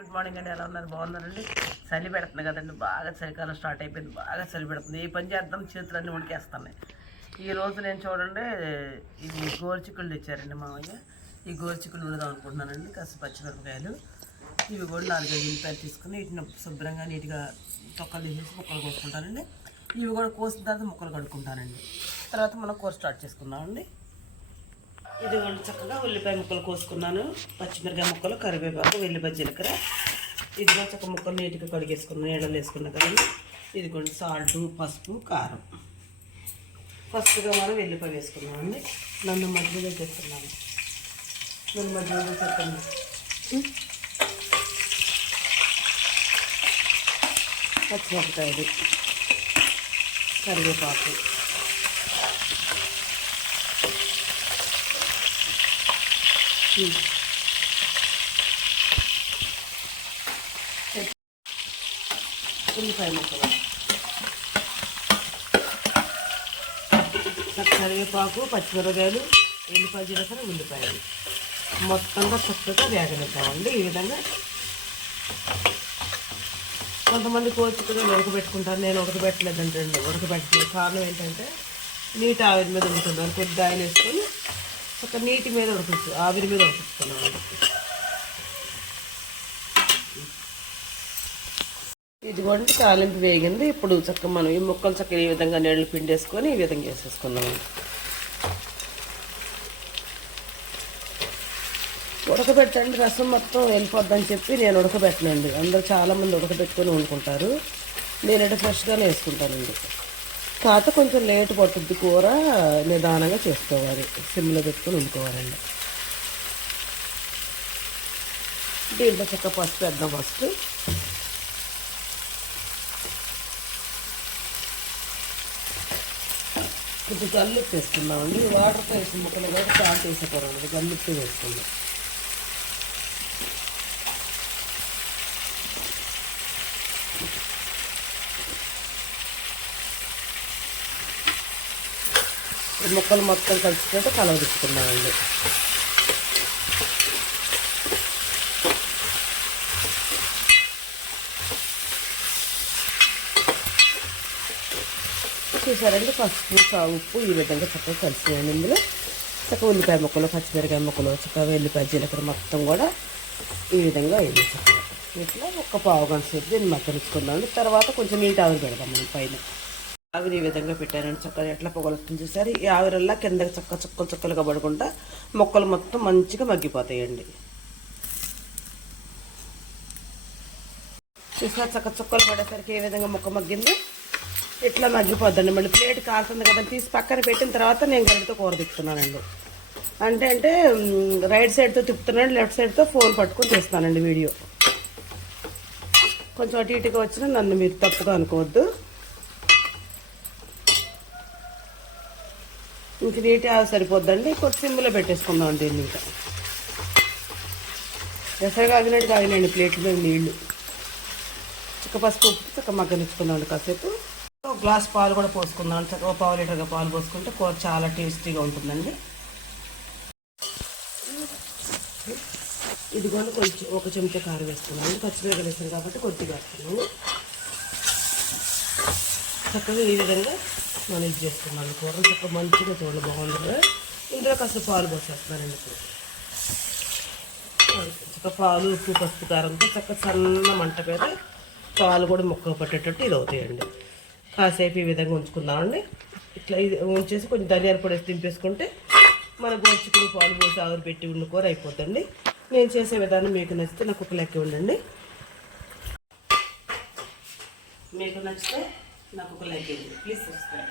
Good morning అండి. ఎలా ఉన్నారు? బాగున్నారండి? చలి పెడుతుంది కదండి. బాగా చలికాలం స్టార్ట్ అయిపోయింది. బాగా చలి పెడుతుంది. ఏ పని చేద్దాం. చేతులన్నీ ఉడికేస్తున్నాయి. ఈ రోజు నేను చూడండి ఇది గోరుచిక్కుళ్ళు తెచ్చారండి మామయ్య ఈ గోరుచిక్కులు ఉండదాం అనుకుంటున్నానండి. కాస్త పచ్చిమిరపకాయలు. ఇవి కూడా నాలుగు ఐదు ఉల్లిపాయలు తీసుకుని వీటిని శుభ్రంగా నీట్గా తొక్కలు తీసేసి ముక్కలు కోసుకుంటానండి. ఇవి కూడా కోసిన తర్వాత ముక్కలు కడుక్కుంటానండి. తర్వాత మనం కూర స్టార్ట్ చేసుకుందామండి. ఇదిగోండి చక్కగా ఉల్లిపాయ ముక్కలు కోసుకున్నాను. పచ్చిమిరకాయ ముక్కలు కరివేపాకు వెల్లిపాయ జీలకర్ర. ఇదిగో చక్క ముక్కలు నీట్గా కడిగేసుకున్నాను నీళ్ళలో వేసుకున్నా కదండి. ఇదిగోండి సాల్ట్ పసుపు కారం. ఫస్ట్గా మనం వెల్లిపాయ వేసుకున్నామండి నన్ను మధ్యలో చేస్తున్నాను నన్ను మధ్యలో చెప్పండి పచ్చిమిరపకాయలు కరివేపాకు. ఉల్లిపాయ ముక్కలు కరివేపాకు పచ్చిమిరపకాయలు ఎల్లిపాయ జీలకర్ర ఉల్లిపాయలు మొత్తంగా చక్కగా వేగనిద్దామండి ఈ విధంగా కొంతమంది కోచుకుని ఉడకబెట్టుకుంటారు నేను ఉడకబెట్టలేదంటే ఉడకబెట్టలేదు కారణం ఏంటంటే నీటి ఆవిరి మీద ఉంటున్నాను కొద్ది ఆయిల్ వేసుకొని ఒక నీటి మీద ఉడకచ్చు ఆవిరి మీద ఉడకిస్తున్నాను ఇదిగోండి తాలింపు వేగింది. ఇప్పుడు చక్కగా మనం ఈ ముక్కలు చక్కగా ఈ విధంగా నీళ్ళు పిండేసుకొని ఈ విధంగా వేసేసుకుందాం ఉడకబెట్టండి రసం మొత్తం వెళ్ళిపోద్దని చెప్పి నేను ఉడకబెట్టనండి. అందరూ చాలామంది ఉడకబెట్టుకొని వండుకుంటారు. నేనంటే ఫ్రెష్గానే వేసుకుంటానండి. కాకపోతే కొంచెం లేట్ పట్టుద్ది కూర నిదానంగా చేసుకోవాలి. సిమ్లో పెట్టుకొని వండుకోవాలండి. దీంట్లో చక్క పసుపు వేద్దాం ఫస్ట్. కొంచెం గల్లుప్పు వేసుకుందామండి. వాటర్తో వేసిన ముక్కలు కూడా సాల్ట్ వేసేపోరండి గల్లుప్పు వేసుకుందాం. ముక్కలు మొత్తం కలిసినట్టు కలవదిచ్చుకున్నామండి చూసారండి పసుపు సాగు ఉప్పు ఈ విధంగా చక్కగా కలిసినాయండి ఇందులో. చక్కగా ఉల్లిపాయ ముక్కలు పచ్చిమిరకాయ ముక్కలు చక్కగా వెల్లిపాయ జీలకర్ర మొత్తం కూడా ఈ విధంగా అయింది చక్కగా. ఇట్లా ఒక పావు గంట సేపు దీన్ని మక్కనిచ్చుకుందాం తర్వాత కొంచెం నీటి ఆవిరి పెడదాం మనం పైన. ఆవిరి ఈ విధంగా పెట్టానండి చక్కగా ఎట్లా పొగలుస్తుంది చూసారు. ఈ ఆవిరల్లా కిందకి చక్క చుక్కలు చుక్కలుగా పడకుండా మొక్కలు మొత్తం మంచిగా మగ్గిపోతాయండి. చూసారు చక్క చుక్కలు పడేసరికి ఏ విధంగా మొక్క మగ్గింది? ఇట్లా మగ్గిపోద్దండి. మళ్ళీ ప్లేట్ కాలుతుంది కదా తీసి పక్కన పెట్టిన తర్వాత నేను గడితో కూర తిప్పుతున్నానండి. అంటే అంటే రైట్ సైడ్తో తిప్పుతున్నాను లెఫ్ట్ సైడ్తో ఫోన్ పట్టుకొని చేస్తానండి వీడియో. కొంచెం అటు ఇటుగా వచ్చినా నన్ను మీరు తప్పుగా అనుకోవద్దు. ఇంక నీటి సరిపోద్దండి. కొంచెం సిమ్లో పెట్టేసుకుందాం దీన్ని ఇంకా. ఎసరు కాగినట్టు కాగినండి ప్లేట్లో నీళ్ళు నీళ్ళు. చిక్క పసుపు ఉప్పు చక్క మగ్గనిచ్చుకుందాం కాసేపు. ఒక గ్లాస్ పాలు కూడా పోసుకుందాం. చక్కగా పావు లీటర్గా పాలు పోసుకుంటే కూర చాలా టేస్టీగా ఉంటుందండి. ఇదిగోండి కొంచెం ఒక చెంచా కారం వేస్తున్నాను. పచ్చిమిరపకాయలు వేస్తాను కాబట్టి కొద్దిగా వేస్తున్నాను. చక్కగా ఈ విధంగా మేనేజ్ ఇది చేసుకున్నాను కూర మంచిగా చూడండి బాగుంటుంది. ఇందులో కాస్త పాలు పోసేస్తున్నానండి ఇప్పుడు. చక్కగా పాలు ఉప్పు పసుపు కారంతో చక్కగా సన్న మంట మీద పాలు కూడా ముక్క పట్టేటట్టు ఇది అవుతాయండి. కాసేపు ఈ విధంగా ఉంచుకుందామండి. ఇట్లా ఇది ఉంచేసి కొంచెం ధనియాల పొడి వేసి దింపేసుకుంటే మన గోచుకుని పాలు పోసి ఆవిరి పెట్టి ఉన్న కూర అయిపోతుంది నేను చేసే విధానం మీకు నచ్చితే నాకు ఒక లెక్క ఉండండి. మీకు నచ్చితే నాకు ఒక లైక్ ఇవ్వండి ప్లీజ్ సబ్స్క్రైబ్.